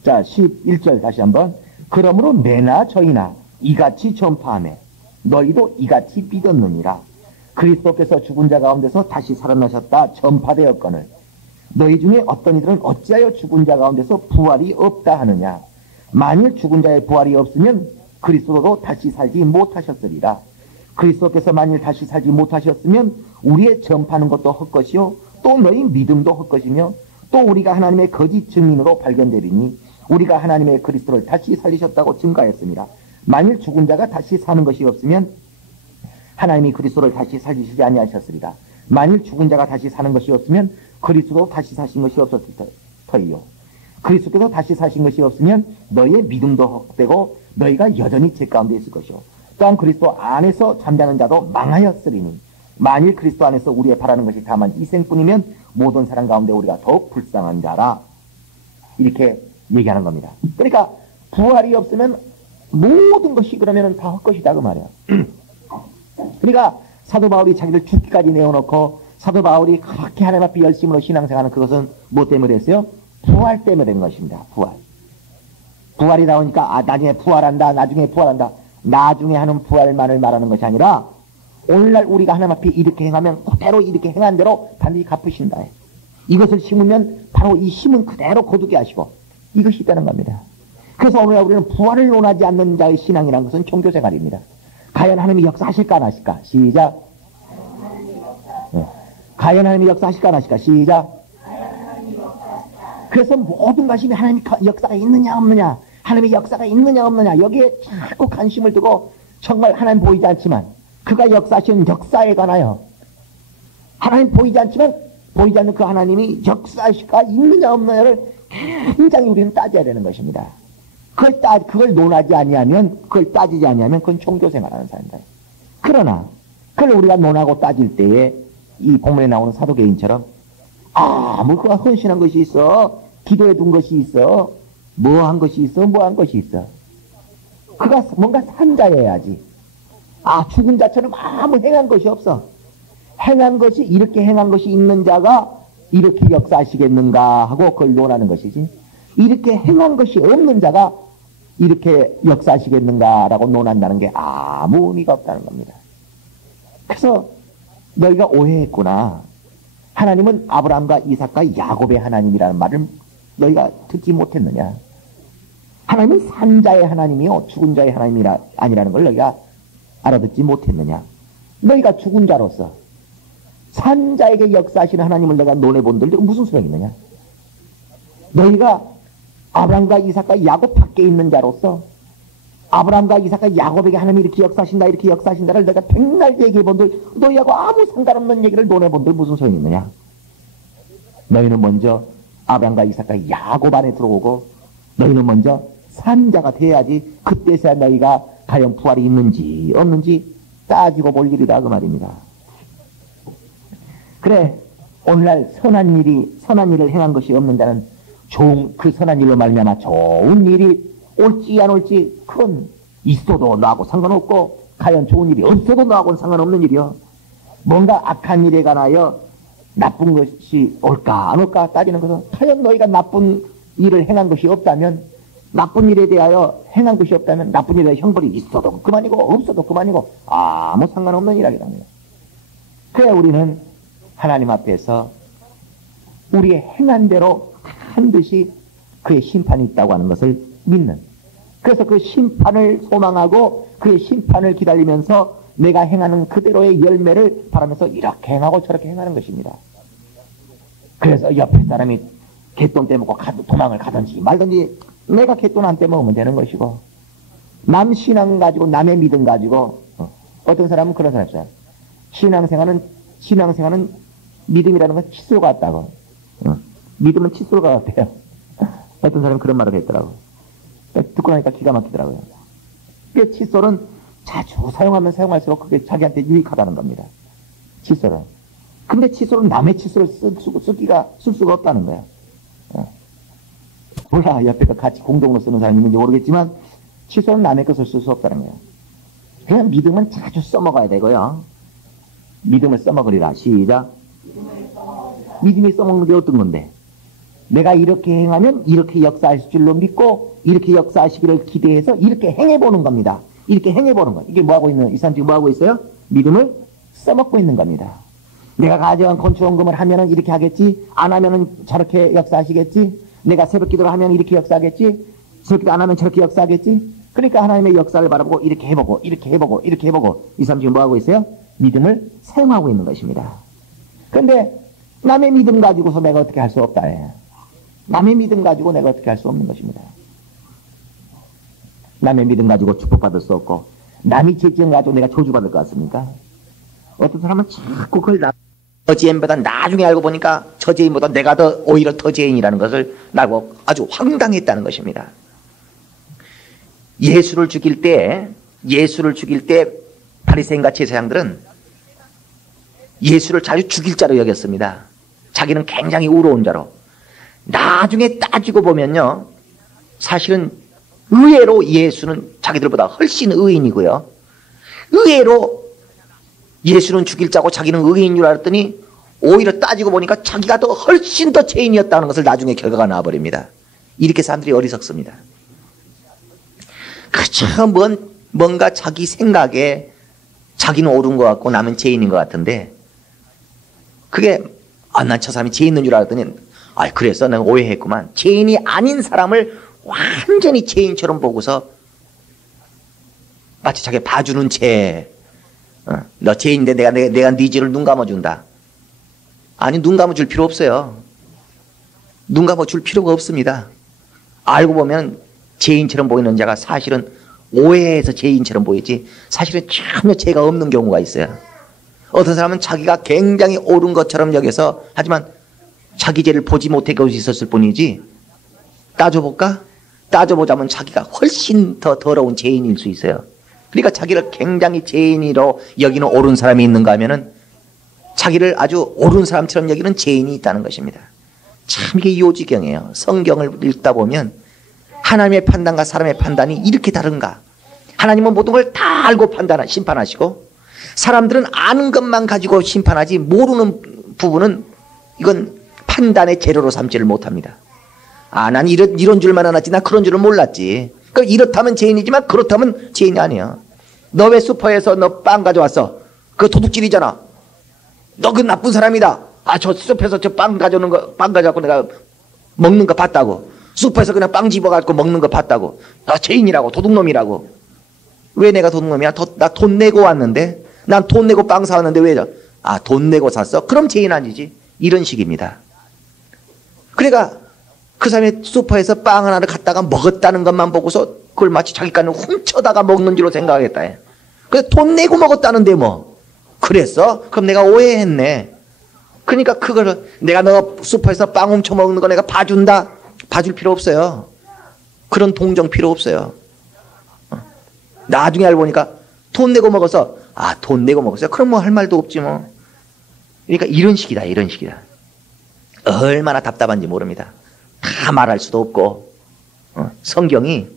자, 11절 다시 한번. 그러므로 내나 저희나 이같이 전파하며 너희도 이같이 믿었느니라. 그리스도께서 죽은 자 가운데서 다시 살아나셨다 전파되었거늘 너희 중에 어떤 이들은 어찌하여 죽은 자 가운데서 부활이 없다 하느냐. 만일 죽은 자의 부활이 없으면 그리스도도 다시 살지 못하셨으리라. 그리스도께서 만일 다시 살지 못하셨으면 우리의 전파하는 것도 헛것이요 또 너희 믿음도 헛것이며 또 우리가 하나님의 거짓 증인으로 발견되리니 우리가 하나님의 그리스도를 다시 살리셨다고 증가했습니다. 만일 죽은 자가 다시 사는 것이 없으면 하나님이 그리스도를 다시 살리시지 아니하셨으리라. 만일 죽은 자가 다시 사는 것이 없으면 그리스도 다시 사신 것이 없었을 터이요. 그리스도께서 다시 사신 것이 없으면 너희의 믿음도 헛되고 너희가 여전히 죄 가운데 있을 것이요. 또한 그리스도 안에서 잠자는 자도 망하였으리니 만일 그리스도 안에서 우리의 바라는 것이 다만 이 생뿐이면 모든 사람 가운데 우리가 더욱 불쌍한 자라. 이렇게 얘기하는 겁니다. 그러니까 부활이 없으면 모든 것이 그러면 다 헛것이다 그 말이야. 그러니까 사도 바울이 자기를 죽기까지 내어놓고 사도 바울이 그렇게 하나님 앞에 열심으로 신앙생활하는 그것은 뭐 때문에 했어요? 부활 때문에 된 것입니다. 부활이 나오니까 나중에 부활한다. 나중에 하는 부활만을 말하는 것이 아니라 오늘날 우리가 하나님 앞에 이렇게 행하면 그대로 이렇게 행한 대로 반드시 갚으신다. 이것을 심으면 바로 이 심은 그대로 거두게 하시고 이것이 되는 겁니다. 그래서 오늘날 우리는 부활을 논하지 않는 자의 신앙이라는 것은 종교생활입니다. 과연 하나님이 역사하실까 안 하실까? 시작. 과연 하나님이 역사하실까 안 하실까? 시작. 그래서 모든 것이 하나님의 역사가 있느냐 없느냐, 하나님의 역사가 있느냐 없느냐 여기에 자꾸 관심을 두고 정말 하나님 보이지 않지만 그가 역사하시는 역사에 관하여 하나님 보이지 않지만 보이지 않는 그 하나님이 역사하실까 있느냐 없느냐를 굉장히 우리는 따져야 되는 것입니다. 그걸 논하지 아니하면, 그걸 따지지 아니하면 그건 종교생활하는 사람이다. 그러나 그걸 우리가 논하고 따질 때에 이 본문에 나오는 사도개인처럼 그가 헌신한 것이 있어, 기도해 둔 것이 있어, 뭐 한 것이 있어. 그가 뭔가 산자여야지. 죽은 자처럼 아무 행한 것이 없어. 이렇게 행한 것이 있는 자가 이렇게 역사하시겠는가 하고 그걸 논하는 것이지. 이렇게 행한 것이 없는 자가 이렇게 역사하시겠는가라고 논한다는 게 아무 의미가 없다는 겁니다. 그래서 너희가 오해했구나. 하나님은 아브라함과 이삭과 야곱의 하나님이라는 말을 너희가 듣지 못했느냐. 하나님은 산자의 하나님이요 죽은 자의 하나님이 아니라는 걸 너희가 알아듣지 못했느냐. 너희가 죽은 자로서 산자에게 역사하시는 하나님을 내가 논해본 들도 무슨 소용이 있느냐. 너희가 아브라함과 이삭과 야곱 밖에 있는 자로서 아브라함과 이삭과 야곱에게 하나님이 이렇게 역사하신다를 내가 백날 얘기해본들 너희하고 아무 상관없는 얘기를 논해본들 무슨 소용이 있느냐. 너희는 먼저 아브라함과 이삭과 야곱 안에 들어오고 너희는 먼저 산자가 돼야지 그때서야 너희가 과연 부활이 있는지 없는지 따지고 볼 일이다 그 말입니다. 그래 오늘날 선한 일을 행한 것이 없는 자는 그 선한 일로 말미암아 좋은 일이 올지 안 올지 그건 있어도 너하고 상관없고 과연 좋은 일이 없어도 너하고는 상관없는 일이요. 뭔가 악한 일에 관하여 나쁜 것이 올까 안 올까 따지는 것은 과연 너희가 나쁜 일을 행한 것이 없다면 나쁜 일에 대하여 행한 것이 없다면 나쁜 일에 대해 형벌이 있어도 그만이고 없어도 그만이고 아무 상관없는 일이라고 합니다. 그래 우리는 하나님 앞에서 우리의 행한 대로 반드시 그의 심판이 있다고 하는 것을 믿는, 그래서 그 심판을 소망하고 그의 심판을 기다리면서 내가 행하는 그대로의 열매를 바라면서 이렇게 행하고 저렇게 행하는 것입니다. 그래서 옆에 사람이 개똥 떼먹고 도망을 가든지 말든지 내가 개똥 안 떼먹으면 되는 것이고, 남 신앙 가지고 남의 믿음 가지고 어떤 사람은 그런 사람 있어요. 신앙생활은 믿음이라는 건 칫솔 같다고. 믿음은 칫솔 같대요. 어떤 사람은 그런 말을 했더라고. 듣고 나니까 기가 막히더라고요. 그 칫솔은 자주 사용하면 사용할수록 그게 자기한테 유익하다는 겁니다. 칫솔은. 근데 칫솔은 남의 칫솔을 쓸 수가 없다는 거야. 몰라, 옆에가 같이 공동으로 쓰는 사람이 있는지 모르겠지만, 칫솔은 남의 것을 쓸 수 없다는 거야. 그냥 믿음은 자주 써먹어야 되고요. 믿음을 써먹으리라. 시작. 믿음이 써먹는 게 어떤 건데? 내가 이렇게 행하면 이렇게 역사하실 줄로 믿고, 이렇게 역사하시기를 기대해서 이렇게 행해보는 겁니다. 이렇게 행해보는 것. 이게 뭐하고 있는, 이 사람 지금 뭐하고 있어요? 믿음을 써먹고 있는 겁니다. 내가 가져간 건축원금을 하면은 이렇게 하겠지, 안 하면은 저렇게 역사하시겠지, 내가 새벽 기도를 하면 이렇게 역사하겠지, 새벽 기도 안 하면 저렇게 역사하겠지. 그러니까 하나님의 역사를 바라보고 이렇게 해보고, 이렇게 해보고, 이렇게 해보고, 이 사람 지금 뭐하고 있어요? 믿음을 사용하고 있는 것입니다. 그런데 남의 믿음 가지고서 내가 어떻게 할 수 없다. 남의 믿음 가지고 내가 어떻게 할 수 없는 것입니다. 남의 믿음 가지고 축복받을 수 없고, 남이 죄지은 가지고 내가 저주받을 것 같습니까? 어떤 사람은 자꾸 그걸 저 죄인보다 나중에 알고 보니까 저 죄인보다 내가 오히려 더 죄인이라는 것을 알고 아주 황당했다는 것입니다. 예수를 죽일 때 바리새인과 제사장들은 예수를 자주 죽일 자로 여겼습니다. 자기는 굉장히 의로운 자로. 나중에 따지고 보면요, 사실은 의외로 예수는 자기들보다 훨씬 의인이고요, 의외로 예수는 죽일 자고 자기는 의인인 줄 알았더니 오히려 따지고 보니까 자기가 더 훨씬 더 죄인이었다는 것을 나중에 결과가 나와버립니다. 이렇게 사람들이 어리석습니다. 그저 뭔가 자기 생각에 자기는 옳은 것 같고 남은 죄인인 것 같은데, 그게 난 저 사람이 죄 있는 줄 알았더니 그래서 내가 오해했구만. 죄인이 아닌 사람을 완전히 죄인처럼 보고서 마치 자기 봐주는 채, 너 죄인인데 내가 네 죄를 눈 감아준다. 아니, 눈 감아줄 필요 없어요. 눈 감아줄 필요가 없습니다. 알고 보면 죄인처럼 보이는 자가 사실은 오해해서 죄인처럼 보이지 사실은 전혀 죄가 없는 경우가 있어요. 어떤 사람은 자기가 굉장히 옳은 것처럼 여겨서, 하지만 자기 죄를 보지 못하고 있었을 뿐이지, 따져볼까? 따져보자면 자기가 훨씬 더 더러운 죄인일 수 있어요. 그러니까 자기를 굉장히 죄인으로 여기는 옳은 사람이 있는가 하면은 자기를 아주 옳은 사람처럼 여기는 죄인이 있다는 것입니다. 참 이게 요지경이에요. 성경을 읽다 보면 하나님의 판단과 사람의 판단이 이렇게 다른가? 하나님은 모든 걸 다 알고 심판하시고, 사람들은 아는 것만 가지고 심판하지 모르는 부분은 이건 판단의 재료로 삼지를 못합니다. 난 이런 줄만 알았지, 나 그런 줄은 몰랐지. 그러니까 이렇다면 죄인이지만 그렇다면 죄인이 아니야. 너 왜 슈퍼에서 너 빵 가져왔어? 그거 도둑질이잖아. 너 그 나쁜 사람이다. 저 슈퍼에서 저 빵 가져갖고 내가 먹는 거 봤다고. 슈퍼에서 그냥 빵 집어갖고 먹는 거 봤다고. 나 죄인이라고, 도둑놈이라고. 왜 내가 도둑놈이야? 나 돈 내고 왔는데, 난 돈 내고 빵 사왔는데 왜 돈 내고 샀어? 그럼 죄인 아니지. 이런 식입니다. 그러니까 그 사람이 슈퍼에서 빵 하나를 갖다가 먹었다는 것만 보고서 그걸 마치 자기 깐을 훔쳐다가 먹는 줄로 생각하겠다. 그래서 돈 내고 먹었다는데 뭐. 그랬어? 그럼 내가 오해했네. 그러니까 그거를 내가 너 슈퍼에서 빵 훔쳐 먹는 거 내가 봐준다? 봐줄 필요 없어요. 그런 동정 필요 없어요. 나중에 알고 보니까 돈 내고 먹어서, 돈 내고 먹었어요. 그럼 뭐 할 말도 없지 뭐. 그러니까 이런 식이다. 얼마나 답답한지 모릅니다. 다 말할 수도 없고, 성경이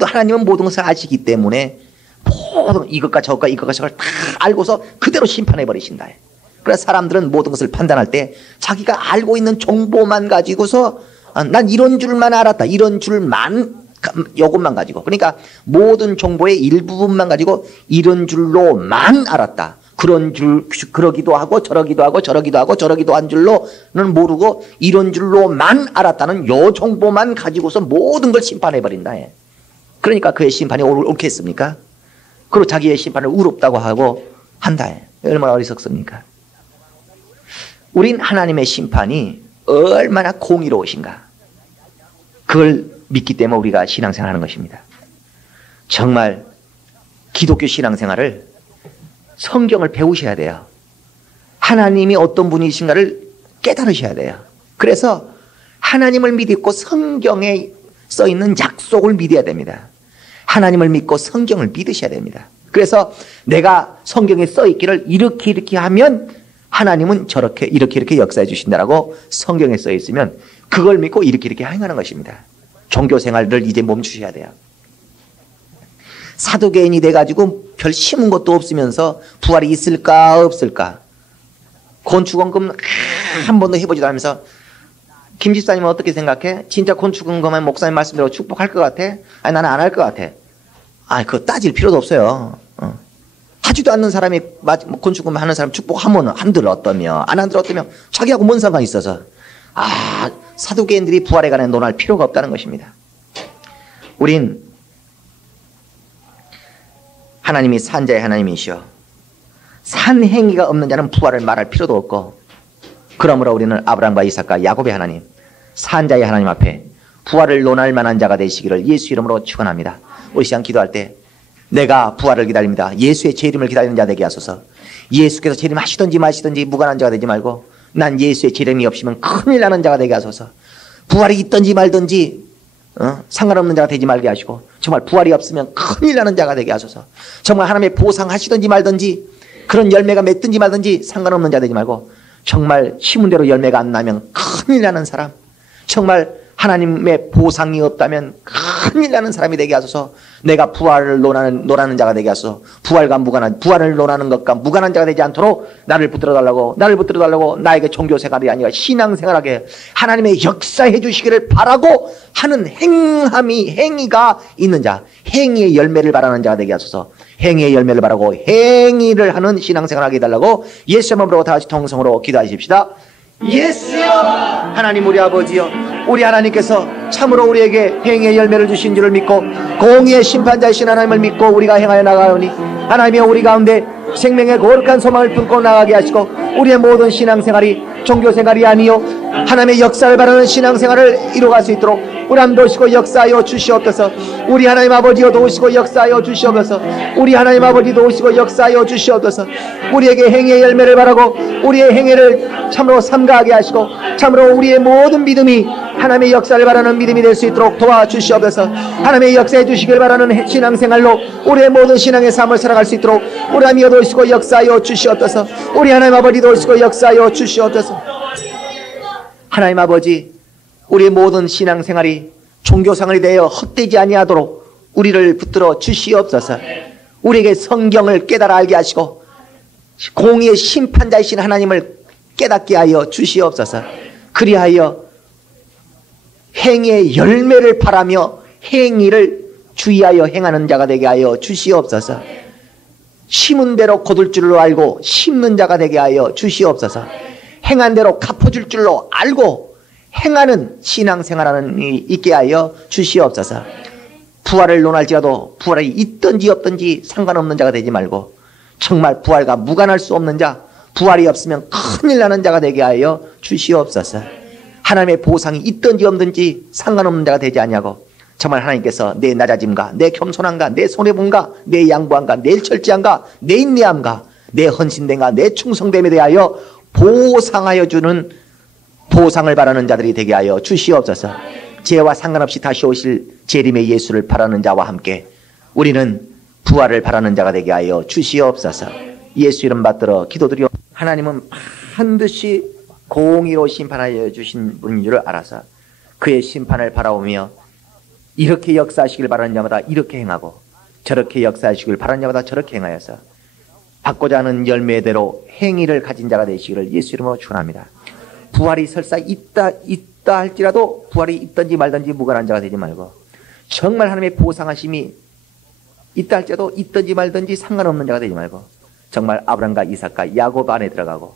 하나님은 모든 것을 아시기 때문에 모든 이것과 저것과 저걸 다 알고서 그대로 심판해 버리신다. 그래서 사람들은 모든 것을 판단할 때 자기가 알고 있는 정보만 가지고서 난 이런 줄만 알았다, 이런 줄만, 요것만 가지고, 그러니까 모든 정보의 일부분만 가지고 이런 줄로만 알았다, 그런 줄, 그러기도 하고 저러기도 하고 저러기도 한 줄로는 모르고 이런 줄로만 알았다는 요 정보만 가지고서 모든 걸 심판해버린다. 그러니까 그의 심판이 옳겠습니까? 그리고 자기의 심판을 의롭다고 하고 한다. 얼마나 어리석습니까? 우린 하나님의 심판이 얼마나 공의로우신가, 그걸 믿기 때문에 우리가 신앙생활하는 것입니다. 정말 기독교 신앙생활을 성경을 배우셔야 돼요. 하나님이 어떤 분이신가를 깨달으셔야 돼요. 그래서 하나님을 믿고 성경에 써있는 약속을 믿어야 됩니다. 하나님을 믿고 성경을 믿으셔야 됩니다. 그래서 내가 성경에 써있기를 이렇게 하면 하나님은 저렇게 이렇게 역사해 주신다라고 성경에 써 있으면 그걸 믿고 이렇게 행하는 것입니다. 종교 생활을 이제 멈추셔야 돼요. 사도개인이 돼가지고 별 심은 것도 없으면서 부활이 있을까 없을까 곤충원금 한 번도 해보지도 않으면서 김 집사님은 어떻게 생각해? 진짜 곤충원금만 목사님 말씀대로 축복할 것 같아? 아니 나는 안 할 것 같아. 그거 따질 필요도 없어요. 하지도 않는 사람이 곤충금 하는 사람 축복하면 안 들었다며 안 들었다며 자기하고 뭔 상관이 있어서. 사두개인들이 부활에 관해 논할 필요가 없다는 것입니다. 우린 하나님이 산자의 하나님이시여 산행위가 없는 자는 부활을 말할 필요도 없고, 그러므로 우리는 아브라함과 이삭과 야곱의 하나님, 산자의 하나님 앞에 부활을 논할 만한 자가 되시기를 예수 이름으로 축원합니다. 우리 시간 기도할 때 내가 부활을 기다립니다. 예수의 재림을 기다리는 자 되게 하소서. 예수께서 재림하시든지 마시든지 무관한 자가 되지 말고 난 예수의 재림이 없으면 큰일 나는 자가 되게 하소서. 부활이 있든지 말든지 상관없는 자가 되지 말게 하시고, 정말 부활이 없으면 큰일 나는 자가 되게 하소서. 정말 하나님의 보상하시든지 말든지 그런 열매가 맺든지 말든지 상관없는 자 되지 말고, 정말 심은 대로 열매가 안 나면 큰일 나는 사람, 정말 하나님의 보상이 없다면 큰일 나는 사람이 되게 하소서. 내가 부활을 논하는 자가 되게 하소서. 부활을 논하는 것과 무관한 자가 되지 않도록 나를 붙들어 달라고 나에게 종교 생활이 아니라 신앙 생활하게 하나님의 역사해 주시기를 바라고 하는 행위가 있는 자, 행위의 열매를 바라는 자가 되게 하소서. 행위의 열매를 바라고 행위를 하는 신앙 생활하게 해달라고 예수의 이름으로 다 같이 통성으로 기도하십시다. 예수여, 하나님 우리 아버지여, 우리 하나님께서 참으로 우리에게 행위의 열매를 주신 줄을 믿고 공의의 심판자이신 하나님을 믿고 우리가 행하여 나가오니, 하나님이여 우리 가운데 생명의 거룩한 소망을 품고 나가게 하시고 우리의 모든 신앙생활이 종교생활이 아니요 하나님의 역사를 바라는 신앙생활을 이루어갈 수 있도록 우리 하나님 도우시고 역사하여 주시옵소서. 우리 하나님 아버지여 도우시고 역사하여 주시옵소서. 우리 하나님 아버지 도우시고 역사하여 주시옵소서. 우리에게 행위의 열매를 바라고 우리의 행위를 참으로 삼가하게 하시고 참으로 우리의 모든 믿음이 하나님의 역사를 바라는 믿음이 될 수 있도록 도와주시옵소서. 하나님의 역사해 주시길 바라는 신앙생활로 우리의 모든 신앙의 삶을 살아갈 수 있도록 우리 하나님 도우시고 역사하여 주시옵소서. 우리 하나님 아버지 도우시고 역사하여 주시옵소서. 하나님 아버지, 우리의 모든 신앙생활이 종교생활이 되어 헛되지 아니하도록 우리를 붙들어 주시옵소서. 우리에게 성경을 깨달아 알게 하시고 공의의 심판자이신 하나님을 깨닫게 하여 주시옵소서. 그리하여 행위의 열매를 바라며 행위를 주의하여 행하는 자가 되게 하여 주시옵소서. 심은 대로 거둘 줄로 알고 심는 자가 되게 하여 주시옵소서. 행한 대로 갚아줄 줄로 알고 행하는 신앙생활하는 이 있게 하여 주시옵소서. 부활을 논할지라도 부활이 있든지 없든지 상관없는 자가 되지 말고 정말 부활과 무관할 수 없는 자, 부활이 없으면 큰일 나는 자가 되게 하여 주시옵소서. 하나님의 보상이 있든지 없든지 상관없는 자가 되지 아니하고 정말 하나님께서 내 낮아짐과 내 겸손함과 내 손해봄과 내 양보함과 내 철저함과 내 인내함과 내 헌신됨과 내 충성됨에 대하여 보상하여 주는 보상을 바라는 자들이 되게 하여 주시옵소서. 죄와 상관없이 다시 오실 재림의 예수를 바라는 자와 함께 우리는 부활을 바라는 자가 되게 하여 주시옵소서. 예수 이름 받들어 기도드려. 하나님은 반드시 공의로 심판하여 주신 분인 줄을 알아서 그의 심판을 바라보며 이렇게 역사하시길 바라는 자마다 이렇게 행하고 저렇게 역사하시길 바라는 자마다 저렇게 행하여서 받고자 하는 열매대로 행위를 가진 자가 되시기를 예수 이름으로 축원합니다. 부활이 설사 있다 할지라도 부활이 있든지 말든지 무관한 자가 되지 말고 정말 하나님의 보상하심이 있다 할지라도 있든지 말든지 상관없는 자가 되지 말고 정말 아브라함과 이삭과 야곱 안에 들어가고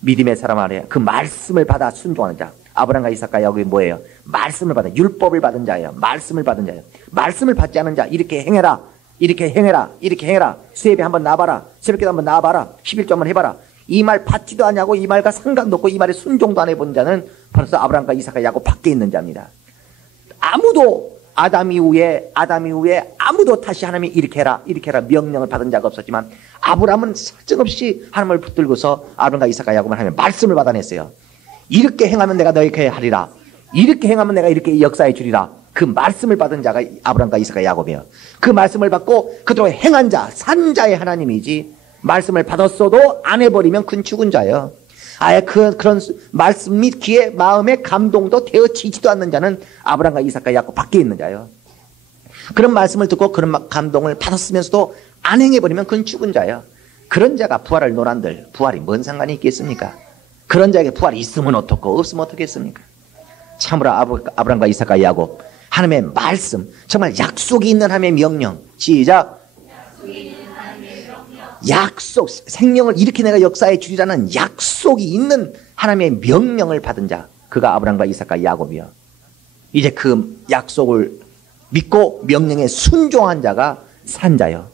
믿음의 사람 안에 그 말씀을 받아 순종하는 자. 아브라함과 이삭과 야곱이 뭐예요? 말씀을 받은, 율법을 받은 자예요. 말씀을 받은 자예요. 말씀을 받지 않은 자. 이렇게 행해라, 이렇게 행해라, 이렇게 행해라. 수예배 한번 나와봐라, 새벽기도 한번 나와봐라, 11조 한번 해봐라. 이 말 받지도 않냐고, 이 말과 상관도 없고 이 말에 순종도 안 해본 자는 벌써 아브라함과 이삭과 야곱 밖에 있는 자입니다. 아무도 아담 이후에 아무도 다시 하나님이 이렇게 해라 명령을 받은 자가 없었지만 아브라함은 설정없이 하나님을 붙들고서 아브라함과 이삭과 야곱을 하나님의 말씀을 받아냈어요. 이렇게 행하면 내가 너에게 하리라, 이렇게 행하면 내가 이렇게 역사해 주리라. 그 말씀을 받은 자가 아브라함과 이삭과 야곱이에요. 그 말씀을 받고 그대로 행한 자, 산 자의 하나님이지 말씀을 받았어도 안 해버리면 큰 죽은 자예요. 아예 그런 말씀이 귀에 마음에 감동도 되어지지도 않는 자는 아브라함과 이삭과 야곱 밖에 있는 자예요. 그런 말씀을 듣고 그런 감동을 받았으면서도 안 행해버리면 그건 죽은 자예요. 그런 자가 부활을 논한들 부활이 뭔 상관이 있겠습니까? 그런 자에게 부활이 있으면 어떻고 없으면 어떻겠습니까? 참으로 아브라함과 이삭과 야곱 하나님의 말씀, 정말 약속이 있는 하나님의 명령. 시작. 약속, 생명을 일으키 내가 역사에 주리라는 약속이 있는 하나님의 명령을 받은 자, 그가 아브라함과 이삭과 야곱이요. 이제 그 약속을 믿고 명령에 순종한 자가 산자요.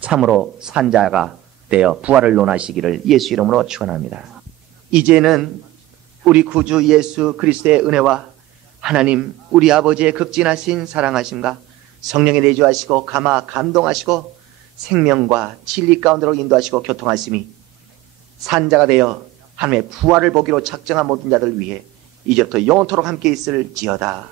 참으로 산자가 되어 부활을 논하시기를 예수 이름으로 축원합니다. 이제는 우리 구주 예수 그리스도의 은혜와 하나님 우리 아버지의 극진하신 사랑하심과 성령의 내주하시고 감동하시고 생명과 진리 가운데로 인도하시고 교통하심이 산자가 되어 하나님의 부활을 보기로 작정한 모든 자들 위해 이제부터 영원토록 함께 있을지어다.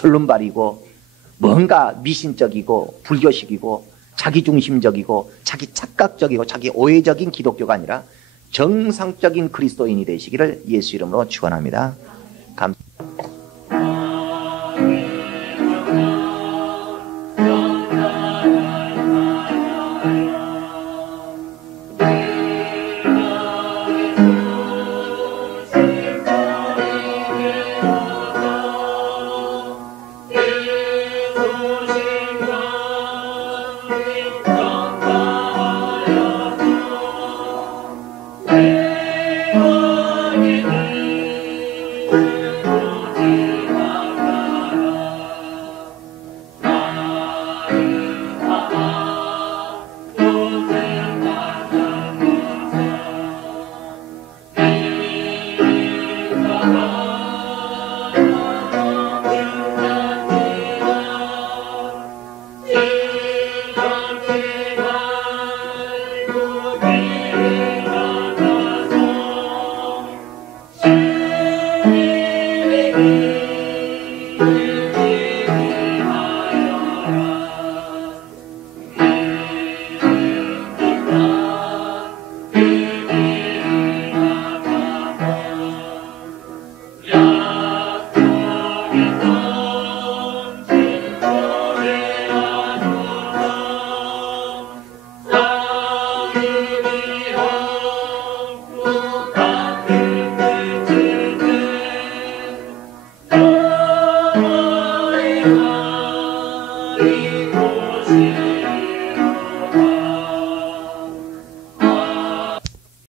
졸름발이고 뭔가 미신적이고 불교식이고 자기중심적이고 자기 착각적이고 자기 오해적인 기독교가 아니라 정상적인 그리스도인이 되시기를 예수 이름으로 축원합니다.